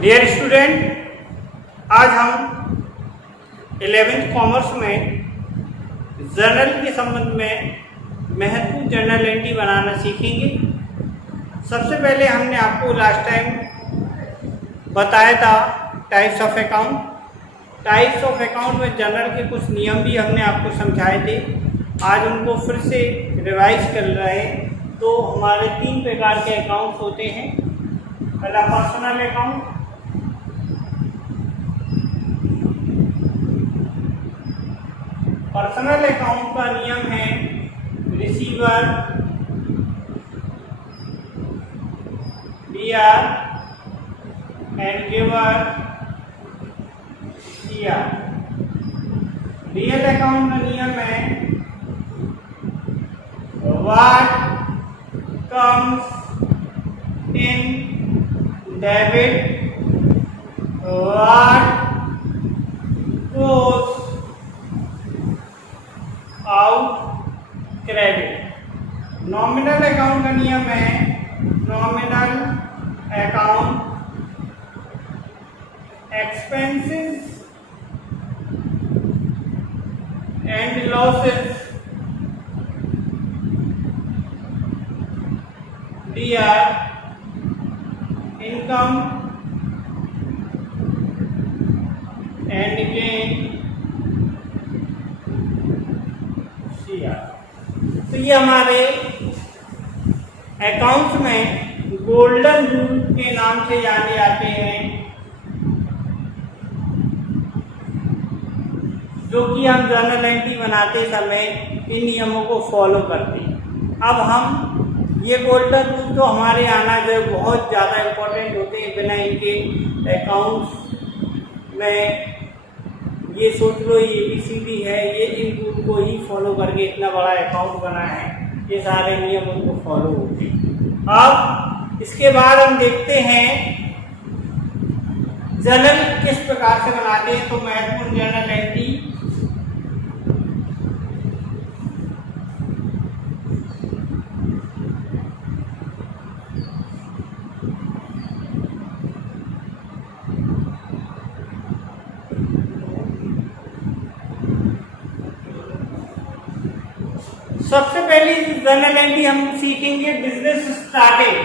Dear student, आज हम 11th commerce में जर्नल के संबंध में महत्वपूर्ण जर्नल एंट्री बनाना सीखेंगे। सबसे पहले हमने आपको लास्ट टाइम बताया था types of account. Types of account में जर्नल के कुछ नियम भी हमने आपको समझाए थे। आज उनको फिर से रिवाइज कर रहे हैं। तो हमारे 3 प्रकार के अकाउंट्स होते हैं। पहला पर्सनल अकाउंट, पर्सनल अकाउंट का नियम है receiver BR and giver CR. Real account का नियम है what comes in debit what goes out credit. Nominal account का नियम है nominal account expenses and losses DR income and gain CR। तो ये हमारे अकाउंट्स में गोल्डन रूल के नाम से जाने जाते हैं, जो कि हम जर्नल एंट्री बनाते समय इन नियमों को फॉलो करते हैं। अब हम ये गोल्डन रूल तो हमारे आना जो बहुत ज़्यादा इम्पोर्टेंट होते हैं। बिना इनके अकाउंट्स में ये सोच लो ये ABCD है, ये इन रूल को ही फॉलो करके इतना बड़ा अकाउंट बना है। ये सारे नियम उनको फॉलो होते हैं। अब इसके बाद हम देखते हैं जर्नल किस प्रकार से बनाते हैं। तो महत्वपूर्ण जर्नल एंट्री सबसे पहली जर्नल एंट्री हम सीखेंगे business started.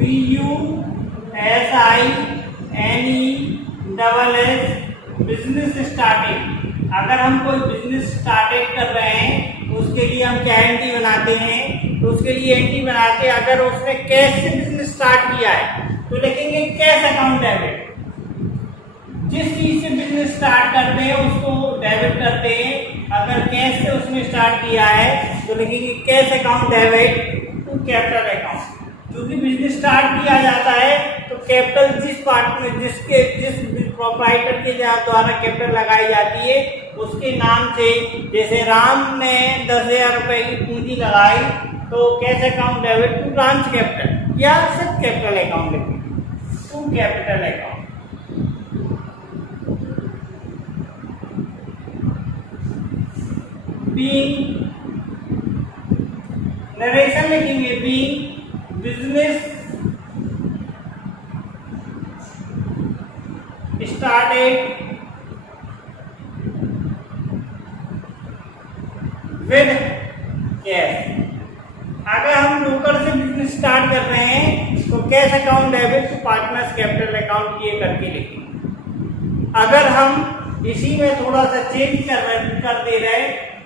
BUSINESS business started. अगर हम कोई बिजनेस स्टार्टेड कर रहे हैं तो उसके लिए हम क्या एंट्री बनाते हैं? तो उसके लिए एंट्री बनाते हैं, अगर उसने कैश से बिजनेस स्टार्ट किया है तो लिखेंगे कैश अकाउंट डेबिट। जिस चीज से बिजनेस स्टार्ट करते हैं उसको डेबिट करते हैं। अगर कैश से उसने स्टार्ट किया है तो लिखेंगे cash account debit to capital account. क्योंकि बिजनेस स्टार्ट किया जाता है तो कैपिटल जिस पार्ट में जिस प्रोप्राइटर के द्वारा कैपिटल लगाई जाती है उसके नाम से, जैसे राम ने 10,000 रुपए की पूंजी लगाई तो cash account debit to branch capital या सिर्फ कैपिटल अकाउंट लिखेंगे to capital account. Being narration लिखेंगे being business started with cash. अगर हम लोकल से बिजनेस स्टार्ट कर रहे हैं तो cash account debit to partners capital account ये करके लिखेंगे। अगर हम इसी में थोड़ा सा चेंज कर दे रहे,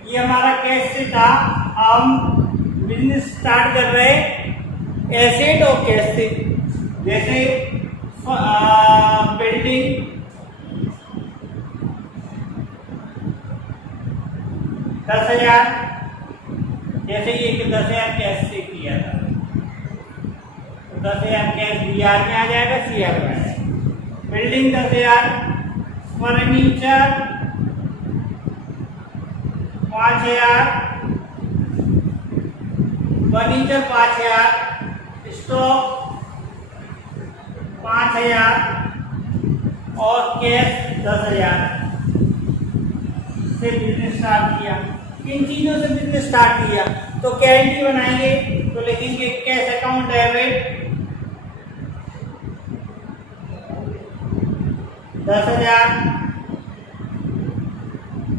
ये हमारा कैश से था, हम बिजनेस स्टार्ट कर रहे हैं एसेट और कैश से। जैसे बिल्डिंग 10,000, जैसे ये 10,000 कैश से किया था तो 10,000 कैश BR में आ जाएगा, CR में आ जाएगा। बिल्डिंग 10,000, फर्नीचर 5,000, फर्नीचर 5,000, स्टॉक 5,000 और कैश 10,000 से बिजनेस स्टार्ट किया। किन चीजों से बिजनेस स्टार्ट किया? तो क्या एंट्री बनाएंगे? तो लिखेंगे cash account debit 10,000,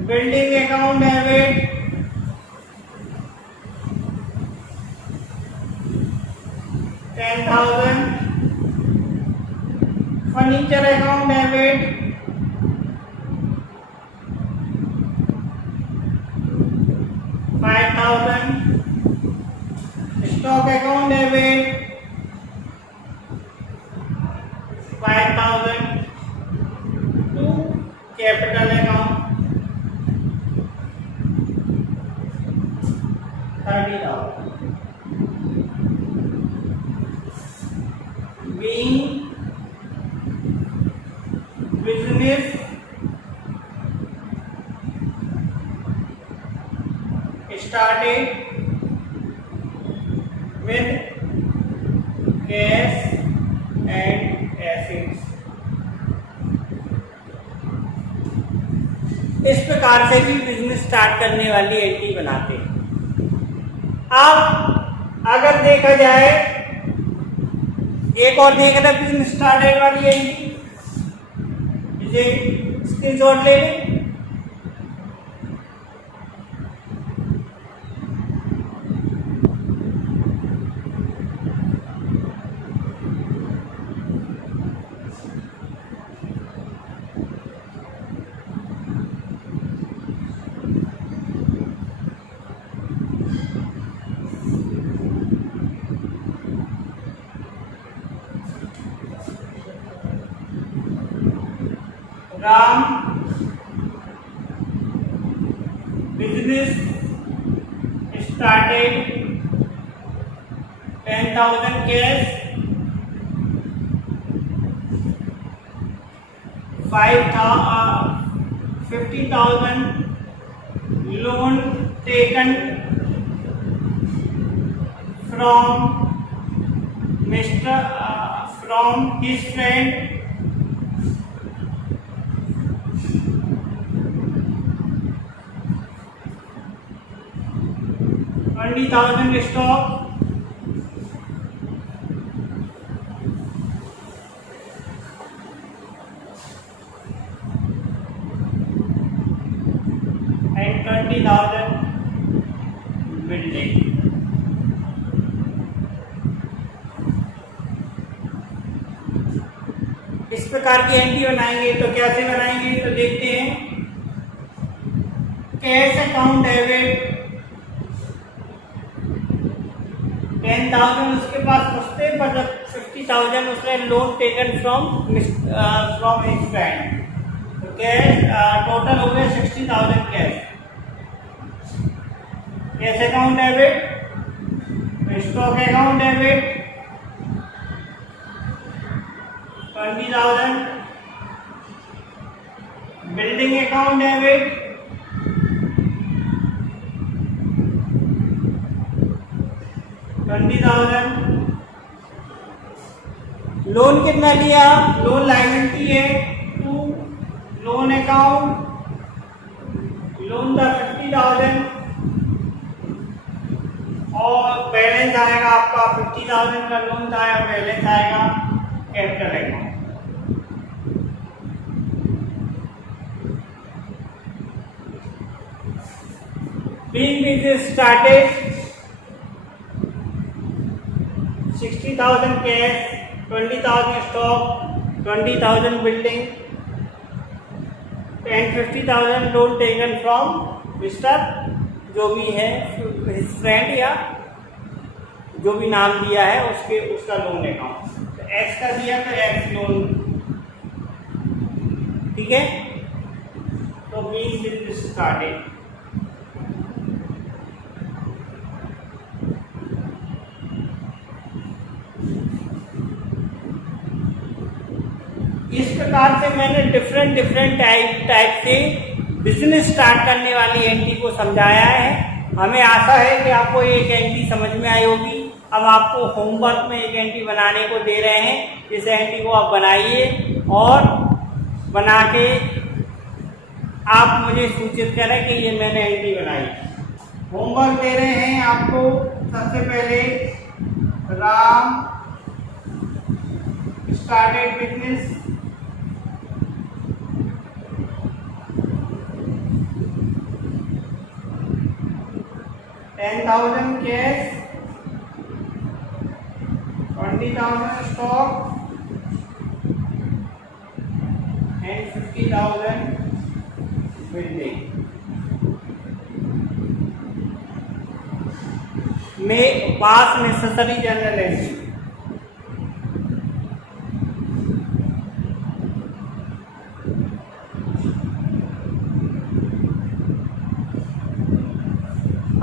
building account debit 10,000, furniture account debit 5,000, stock account debit 5,000 to capital account 30,000. Being business started with cash and assets. इस प्रकार से भी बिजनेस स्टार्ट करने वाली एंट्री बनाते हैं. अब अगर देखा जाए एक और देख रहे बिजनेस स्टार्टेड वाली एंट्री, इसे स्क्रीनशॉट ले लें. Ram business started 10,000 cash, 50,000 loan taken from his friend. 20,000 stock, and 20,000 building. इस प्रकार की एंट्री बनाएंगे. तो कैसे बनाएंगे? तो देखते हैं. कैश अकाउंट डेबिट 10,000 उसके पास बचते, मतलब 50,000 उसने loan taken from his friend. तो कैश टोटल हो गया 60,000 cash. Cash account debit, stock account debit 20,000, building account debit 20,000. Loan कितना लिया? लोन लायबिलिटी है टू लोन अकाउंट, लोन था 50,000 और बैलेंस आएगा आपका 50,000 का लोन था, बैलेंस आएगा capital account. Being business started 60,000 cash, 20,000 stock, 20,000 building, and 50,000 loan taken from Mr. जो भी है his friend या जो भी नाम दिया है उसका लोन अकाउंट. तो एक्स का दिया तो एक्स लोन. ठीक है. तो being business started. इस प्रकार से मैंने डिफरेंट टाइप से बिजनेस स्टार्ट करने वाली एंट्री को समझाया है. हमें आशा है कि आपको एक एंट्री समझ में आई होगी. अब आपको होमवर्क में एक एंट्री बनाने को दे रहे हैं. इस एंट्री को आप बनाइए और बना के आप मुझे सूचित करें कि ये मैंने एंट्री बनाई. होमवर्क दे रहे हैं आपको। सबसे पहले Ram started business $10,000 cash, 20,000 stock and 50,000 building में पास नेसेसरी जनरल एंट्री।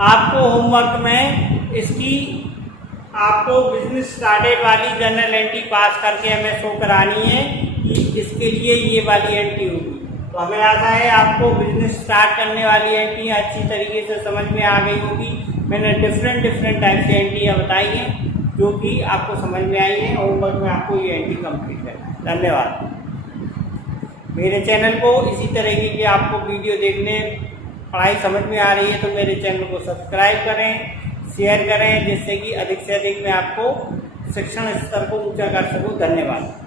आपको होमवर्क में इसकी आपको बिजनेस स्टार्टेड वाली जनरल एंट्री पास करके हमें शो करानी है कि इसके लिए ये वाली एंट्री होगी। तो हमें आशा है आपको बिजनेस स्टार्ट करने वाली एंट्री अच्छी तरीके से समझ में आ गई होगी। मैंने डिफरेंट टाइप की एंट्रियाँ बताई हैं जो कि आपको समझ में आई है। होमवर्क में आपको ये एंट्री कंप्लीट करना है। धन्यवाद। मेरे चैनल को इसी तरीके की आपको वीडियो देखने पढ़ाई समझ में आ रही है तो मेरे चैनल को सब्सक्राइब करें, शेयर करें, जिससे कि अधिक से अधिक मैं आपको शिक्षण स्तर को ऊंचा कर सकूं। धन्यवाद।